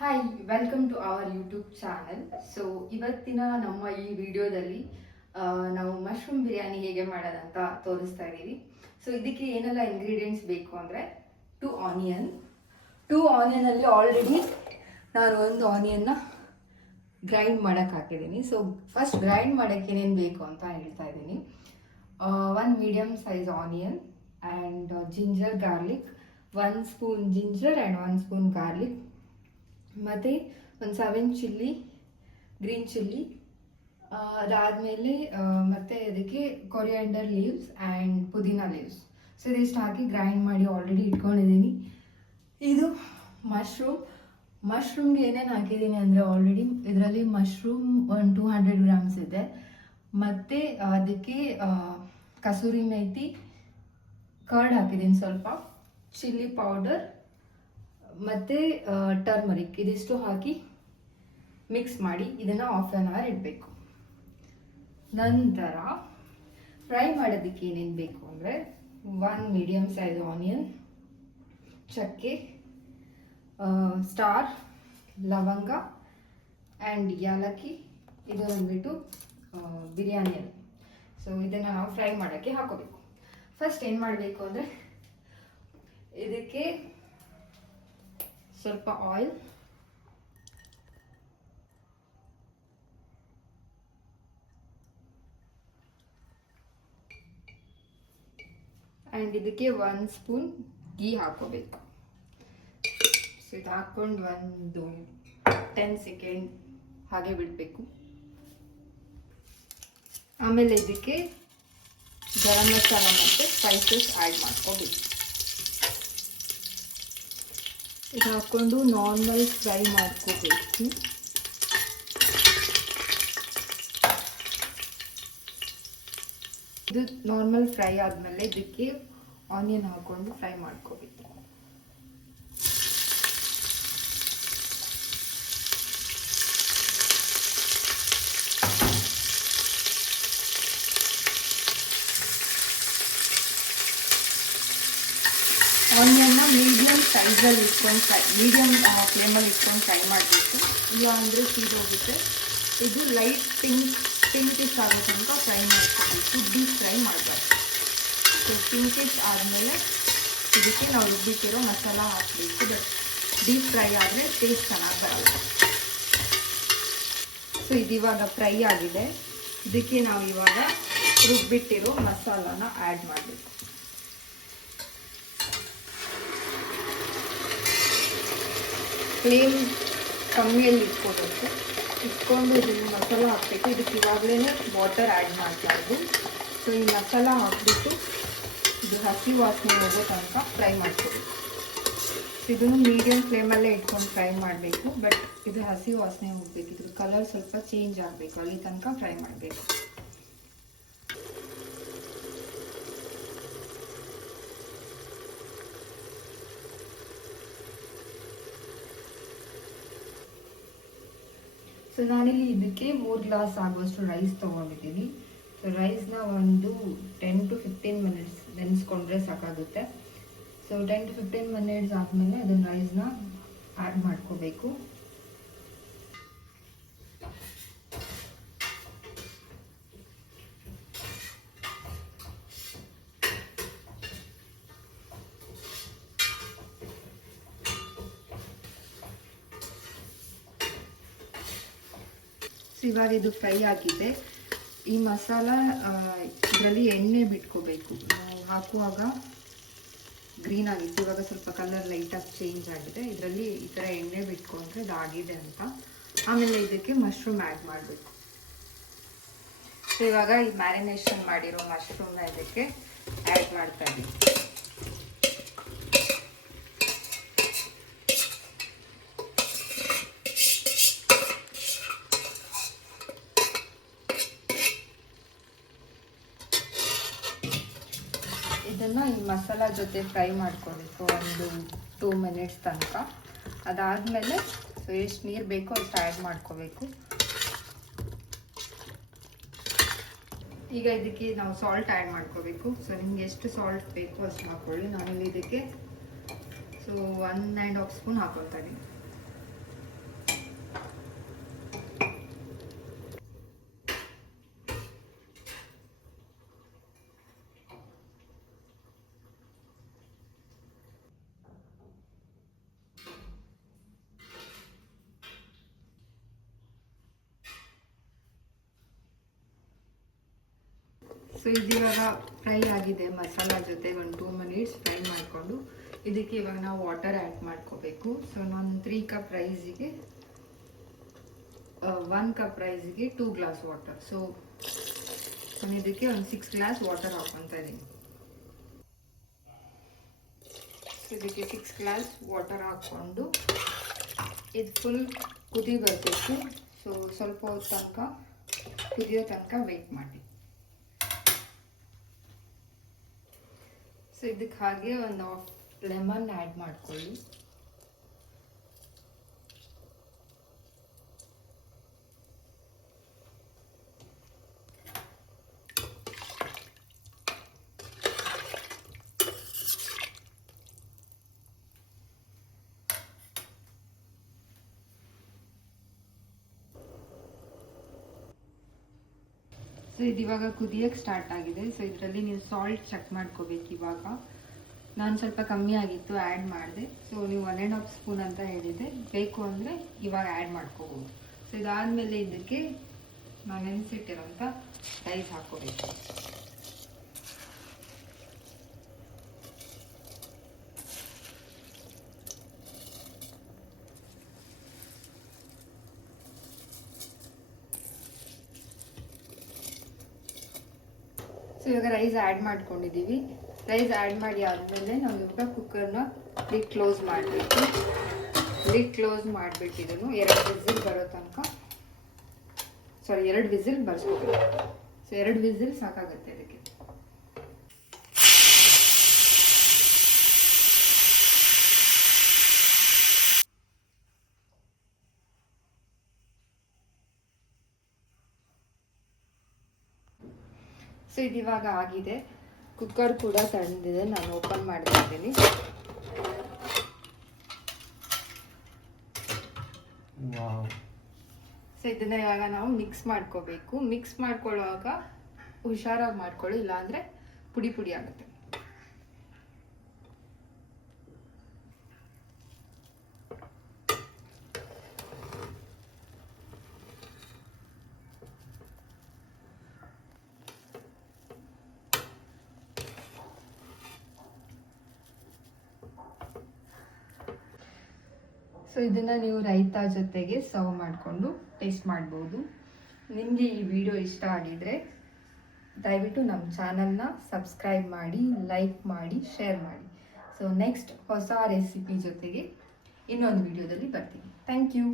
Hi, welcome to our YouTube channel. So ಇವತ್ತಿನ ನಮ್ಮ ಈ ವಿಡಿಯೋದಲ್ಲಿ ನಾವು ಮಶ್ರೂಮ್ ಬಿರಿಯಾನಿ ಹೇಗೆ ಮಾಡೋದಂತ ತೋರಿಸ್ತಾ ಇದ್ದೀವಿ. ಸೊ ಇದಕ್ಕೆ ಏನೆಲ್ಲ ಇಂಗ್ರೀಡಿಯೆಂಟ್ಸ್ ಬೇಕು ಅಂದರೆ ಟೂ ಆನಿಯನಲ್ಲಿ ಆಲ್ರೆಡಿ ನಾನು ಒಂದು ಆನಿಯನ್ನ ಗ್ರೈಂಡ್ ಮಾಡೋಕ್ಕೆ ಹಾಕಿದ್ದೀನಿ. ಸೊ ಫಸ್ಟ್ ಗ್ರೈಂಡ್ ಮಾಡೋಕ್ಕೆ ಏನೇನು ಬೇಕು ಅಂತ ಹೇಳ್ತಾ ಇದ್ದೀನಿ. One medium size onion and ginger garlic, 1 spoon ginger and 1 spoon garlic, ಮತ್ತು ಒಂದು 7 ಚಿಲ್ಲಿ, ಗ್ರೀನ್ ಚಿಲ್ಲಿ, ಅದಾದಮೇಲೆ ಮತ್ತು ಅದಕ್ಕೆ coriander leaves and pudina leaves. So ಇದಿಷ್ಟು ಹಾಕಿ ಗ್ರೈಂಡ್ ಮಾಡಿ ಆಲ್ರೆಡಿ ಇಟ್ಕೊಂಡಿದ್ದೀನಿ. ಇದು ಮಶ್ರೂಮ್ಗೆ ಏನೇನು ಹಾಕಿದ್ದೀನಿ ಅಂದರೆ ಆಲ್ರೆಡಿ ಇದರಲ್ಲಿ ಮಶ್ರೂಮ್ ಒಂದು 200 ಗ್ರಾಮ್ಸ್ ಇದೆ, ಮತ್ತು ಅದಕ್ಕೆ ಕಸೂರಿ ಮೇಥಿ, ಕರ್ಡ್ ಹಾಕಿದ್ದೀನಿ ಸ್ವಲ್ಪ, ಚಿಲ್ಲಿ ಪೌಡರ್ ಮತ್ತು ಟರ್ಮರಿಕ್, ಇದಿಷ್ಟು ಹಾಕಿ ಮಿಕ್ಸ್ ಮಾಡಿ ಇದನ್ನು ಹಾಫ್ ಆನ್ ಅವರ್ ಇಡಬೇಕು. ನಂತರ ಫ್ರೈ ಮಾಡೋದಕ್ಕೆ ಏನೇನು ಬೇಕು ಅಂದರೆ 1 ಮೀಡಿಯಮ್ ಸೈಜ್ ಆನಿಯನ್, ಚಕ್ಕೆ, ಸ್ಟಾರ್, ಲವಂಗ ಆ್ಯಂಡ್ ಯಾಲಕ್ಕಿ, ಇದು ಬಂದ್ಬಿಟ್ಟು ಬಿರಿಯಾನಿ ಎಲೆ. ಸೊ ಇದನ್ನು ನಾವು ಫ್ರೈ ಮಾಡೋಕ್ಕೆ ಹಾಕೋಬೇಕು. ಫಸ್ಟ್ ಏನು ಮಾಡಬೇಕು ಅಂದರೆ ಇದಕ್ಕೆ ಸ್ವಲ್ಪ ಆಯಿಲ್, ಆ್ಯಂಡ್ ಇದಕ್ಕೆ 1 ಸ್ಪೂನ್ ಗೀ ಹಾಕೋಬೇಕು. ಸೊ ಇದು ಹಾಕ್ಕೊಂಡು ಒಂದು 10 ಸೆಕೆಂಡ್ ಹಾಗೆ ಬಿಡಬೇಕು. ಆಮೇಲೆ ಇದಕ್ಕೆ ಗರಂ ಮಸಾಲ ಮತ್ತು ಸ್ಪೈಸಸ್ ಆ್ಯಡ್ ಮಾಡ್ಕೋಬೇಕು. ಇದು ಹಾಕ್ಕೊಂಡು ನಾರ್ಮಲ್ ಫ್ರೈ ಮಾಡ್ಕೋಬೇಕು. ಇದು ನಾರ್ಮಲ್ ಫ್ರೈ ಆದಮೇಲೆ ಇದಕ್ಕೆ ಆನಿಯನ್ ಹಾಕ್ಕೊಂಡು ಫ್ರೈ ಮಾಡ್ಕೋಬೇಕು. ಆನಿಯನ್ನ ಮೀಡಿಯಮ್ ಸೈಜಲ್ಲಿ ಇಟ್ಕೊಂಡು ಮೀಡಿಯಮ್ ಫ್ಲೇಮಲ್ಲಿ ಇಟ್ಕೊಂಡು ಫ್ರೈ ಮಾಡಬೇಕು, ಇಲ್ಲ ಅಂದರೆ ಸೀದೋಗುತ್ತೆ. ಇದು ಲೈಟ್ ಪಿಂಕಿಶ್ ಆಗೋ ತನಕ ಫ್ರೈ ಮಾಡ್ಕೋಬೇಕು, ಡೀಪ್ ಫ್ರೈ ಮಾಡಬಾರ್ದು. ಸೊ ಪಿಂಕಿಶ್ ಆದಮೇಲೆ ಇದಕ್ಕೆ ನಾವು ರುಬ್ಬಿಟ್ಟಿರೋ ಮಸಾಲ ಹಾಕಬೇಕು. ಬಟ್ ಡೀಪ್ ಫ್ರೈ ಆದರೆ ಟೇಸ್ಟ್ ಚೆನ್ನಾಗಿ ಬರಲ್ಲ. ಸೊ ಇದು ಇವಾಗ ಫ್ರೈ ಆಗಿದೆ. ಇದಕ್ಕೆ ನಾವು ಇವಾಗ ರುಬ್ಬಿಟ್ಟಿರೋ ಮಸಾಲಾನ ಆ್ಯಡ್ ಮಾಡಬೇಕು. ಫ್ಲೇಮ್ ಕಮ್ಮಿಯಲ್ಲಿ ಇಟ್ಕೊಂಡು ಇದನ್ನು ಮಸಾಲ ಹಾಕಬೇಕು. ಇದಕ್ಕೆ ಇವಾಗಲೇ ವಾಟರ್ ಆ್ಯಡ್ ಮಾಡ್ತಾಯಿದ್ದು. ಸೊ ಈ ಮಸಾಲ ಹಾಕಿಬಿಟ್ಟು ಇದು ಹಸಿ ವಾಸನೆ ಹೋಗೋ ತನಕ ಫ್ರೈ ಮಾಡ್ಕೋಬೇಕು. ಇದನ್ನು ಮೀಡಿಯಮ್ ಫ್ಲೇಮಲ್ಲೇ ಇಟ್ಕೊಂಡು ಫ್ರೈ ಮಾಡಬೇಕು. ಬಟ್ ಇದು ಹಸಿ ವಾಸನೆ ಹೋಗಬೇಕು, ಇದ್ರ ಕಲರ್ ಸ್ವಲ್ಪ ಚೇಂಜ್ ಆಗಬೇಕು, ಅಲ್ಲಿ ತನಕ ಫ್ರೈ ಮಾಡಬೇಕು. ಸೊ ನಾನಿಲ್ಲಿ ಇದಕ್ಕೆ 3 ಗ್ಲಾಸ್ ಆಗುವಷ್ಟು ರೈಸ್ ತೊಗೊಂಡಿದ್ದೀನಿ. ಸೊ ರೈಸ್ನ ಒಂದು 10 to 15 ಮಿನಿಟ್ಸ್ ನೆನೆಸ್ಕೊಂಡ್ರೆ ಸಾಕಾಗುತ್ತೆ. ಸೊ 10 to 15 ಮಿನಿಟ್ಸ್ ಆದಮೇಲೆ ಅದನ್ನು ರೈಸ್ನ ಆ್ಯಡ್ ಮಾಡ್ಕೋಬೇಕು. ಇವಾಗ ಇದು ಫ್ರೈ ಆಗಿದೆ. ಈ ಮಸಾಲ ಇದರಲ್ಲಿ ಎಣ್ಣೆ ಬಿಟ್ಕೋಬೇಕು. ನಾವು ಹಾಕುವಾಗ ಗ್ರೀನ್ ಆಗಿತ್ತು, ಇವಾಗ ಸ್ವಲ್ಪ ಕಲರ್ ಲೈಟಾಗಿ ಚೇಂಜ್ ಆಗಿದೆ. ಇದರಲ್ಲಿ ಈ ಥರ ಎಣ್ಣೆ ಬಿಟ್ಕೊಂಡ್ರೆ ಇದಾಗಿದೆ ಅಂತ. ಆಮೇಲೆ ಇದಕ್ಕೆ ಮಶ್ರೂಮ್ ಆ್ಯಡ್ ಮಾಡಬೇಕು. ಸೊ ಇವಾಗ ಈ ಮ್ಯಾರಿನೇಷನ್ ಮಾಡಿರೋ ಮಶ್ರೂಮ್ನ ಇದಕ್ಕೆ ಆ್ಯಡ್ ಮಾಡ್ತಾ ಇದ್ದೀವಿ. ಇದನ್ನು ಈ ಮಸಾಲ ಜೊತೆ ಫ್ರೈ ಮಾಡ್ಕೋಬೇಕು ಒಂದು 2 ಮಿನಿಟ್ಸ್ ತನಕ. ಅದಾದಮೇಲೆ ಸೊ ಎಷ್ಟು ನೀರು ಬೇಕೋ ಅಷ್ಟು ಆ್ಯಡ್ ಮಾಡ್ಕೋಬೇಕು. ಈಗ ಇದಕ್ಕೆ ನಾವು ಸಾಲ್ಟ್ ಆ್ಯಡ್ ಮಾಡ್ಕೋಬೇಕು. ಸೊ ನಿಮ್ಗೆ ಎಷ್ಟು ಸಾಲ್ಟ್ ಬೇಕೋ ಅಷ್ಟು ಹಾಕ್ಕೊಳ್ಳಿ. ನಾನಿಲ್ಲಿ ಇದಕ್ಕೆ ಸೊ 1.5 ಸ್ಪೂನ್ ಹಾಕೊಳ್ತಾ ಇದ್ದೀನಿ. ಸೊ ಇದಿವಾಗ ಫ್ರೈ ಆಗಿದೆ ಮಸಾಲ ಜೊತೆಗೆ ಒಂದು 2 ಮಿನಿಟ್ಸ್ ಫ್ರೈ ಮಾಡಿಕೊಂಡು ಇದಕ್ಕೆ ಇವಾಗ ನಾವು ವಾಟರ್ ಆ್ಯಡ್ ಮಾಡ್ಕೋಬೇಕು. ಸೊ ನಾನು 3 ಕಪ್ ರೈಸಿಗೆ 1 ಕಪ್ ರೈಸಿಗೆ 2 ಗ್ಲಾಸ್ ವಾಟರ್. ಸೊ ನಾನು ಇದಕ್ಕೆ ಒಂದು 6 ಗ್ಲಾಸ್ ವಾಟರ್ ಹಾಕ್ಕೊತಾ ಇದ್ದೀನಿ. ಸೊ ಇದಕ್ಕೆ 6 ಗ್ಲಾಸ್ ವಾಟರ್ ಹಾಕ್ಕೊಂಡು ಇದು ಫುಲ್ ಕುದಿ ಬರಬೇಕು. ಸೊ ಸ್ವಲ್ಪ ಹೊತ್ತು ತನಕ ಕುದಿಯೋ ತನಕ ವೆಯ್ಟ್ ಮಾಡಿ. ಸೊ ಇದಕ್ಕೆ ಹಾಗೆ ಒಂದು ಲೆಮನ್ ಆ್ಯಡ್ ಮಾಡ್ಕೊಳ್ಳಿ. ಸೊ ಇದು ಇವಾಗ ಕುದಿಯೋಕ್ಕೆ ಸ್ಟಾರ್ಟ್ ಆಗಿದೆ. ಸೊ ಇದರಲ್ಲಿ ನೀವು ಸಾಲ್ಟ್ ಚೆಕ್ ಮಾಡ್ಕೋಬೇಕು. ಇವಾಗ ನಾನು ಸ್ವಲ್ಪ ಕಮ್ಮಿ ಆಗಿತ್ತು ಆ್ಯಡ್ ಮಾಡಿದೆ. ಸೊ ನೀವು 1.5 ಸ್ಪೂನ್ ಅಂತ ಹೇಳಿದೆ, ಬೇಕು ಅಂದರೆ ಇವಾಗ ಆ್ಯಡ್ ಮಾಡ್ಕೋಬೋದು. ಸೊ ಇದಾದಮೇಲೆ ಇದಕ್ಕೆ ನಾನು ನೆನೆಸಿಟ್ಟಿರೋಂಥ ರೈಸ್ ಹಾಕ್ಕೋಬೇಕು. ಸೊ ಇವಾಗ ರೈಸ್ ಆ್ಯಡ್ ಮಾಡ್ಕೊಂಡಿದ್ದೀವಿ. ರೈಸ್ ಆ್ಯಡ್ ಮಾಡಿ ಆದಮೇಲೆ ನಾವು ಇವಾಗ ಕುಕ್ಕರ್ನ ಲಿಡ್ ಕ್ಲೋಸ್ ಮಾಡಬೇಕು. ಲಿಡ್ ಕ್ಲೋಸ್ ಮಾಡಿಬಿಟ್ಟಿದ್ದನು 2 ವಿಸಿಲ್ ಬರೋ ತನಕ 2 ವಿಸಿಲ್ ಬರ್ಸ್ಕೋಬೇಕು. ಸೊ 2 ವಿಸಿಲ್ ಸಾಕಾಗುತ್ತೆ ಅದಕ್ಕೆ. ಸೊ ಇದು ಇವಾಗ ಆಗಿದೆ. ಕುಕ್ಕರ್ ಕೂಡ ತಣ್ಣದಿದೆ. ನಾನು ಓಪನ್ ಮಾಡ್ತಾ ಇದ್ದೀನಿ. ಸೊ ಇದನ್ನ ಇವಾಗ ನಾವು ಮಿಕ್ಸ್ ಮಾಡ್ಕೋಬೇಕು. ಮಿಕ್ಸ್ ಮಾಡ್ಕೊಳ್ಳುವಾಗ ಹುಷಾರಾಗಿ ಮಾಡ್ಕೊಳ್ಳಿ, ಇಲ್ಲಾಂದ್ರೆ ಪುಡಿ ಪುಡಿ ಆಗುತ್ತೆ. ಸೊ ಇದನ್ನು ನೀವು ರೈತಾ ಜೊತೆಗೆ ಸರ್ವ್ ಮಾಡಿಕೊಂಡು ಟೇಸ್ಟ್ ಮಾಡ್ಬೋದು. ನಿಮಗೆ ಈ ವಿಡಿಯೋ ಇಷ್ಟ ಆಗಿದ್ರೆ ದಯವಿಟ್ಟು ನಮ್ಮ ಚಾನಲ್ನ ಸಬ್ಸ್ಕ್ರೈಬ್ ಮಾಡಿ, ಲೈಕ್ ಮಾಡಿ, ಶೇರ್ ಮಾಡಿ. ಸೊ ನೆಕ್ಸ್ಟ್ ಹೊಸ ರೆಸಿಪಿ ಜೊತೆಗೆ ಇನ್ನೊಂದು ವಿಡಿಯೋದಲ್ಲಿ ಬರ್ತೀನಿ. Thank you.